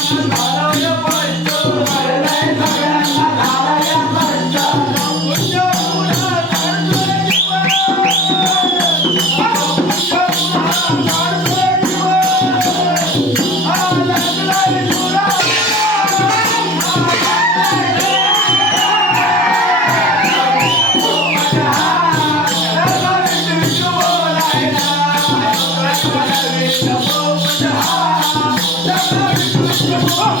吃麻。Come on.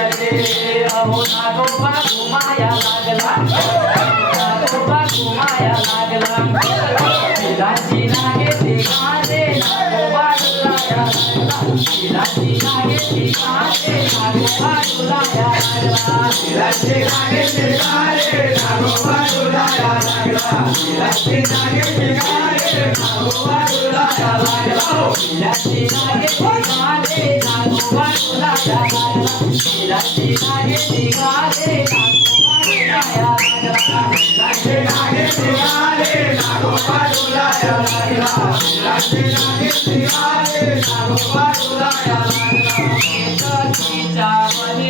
अहो नागोबा घुमाया लागला नागोबा लागला I'm Radhe Radhe Radhe I am Radhe Radhe मध्ये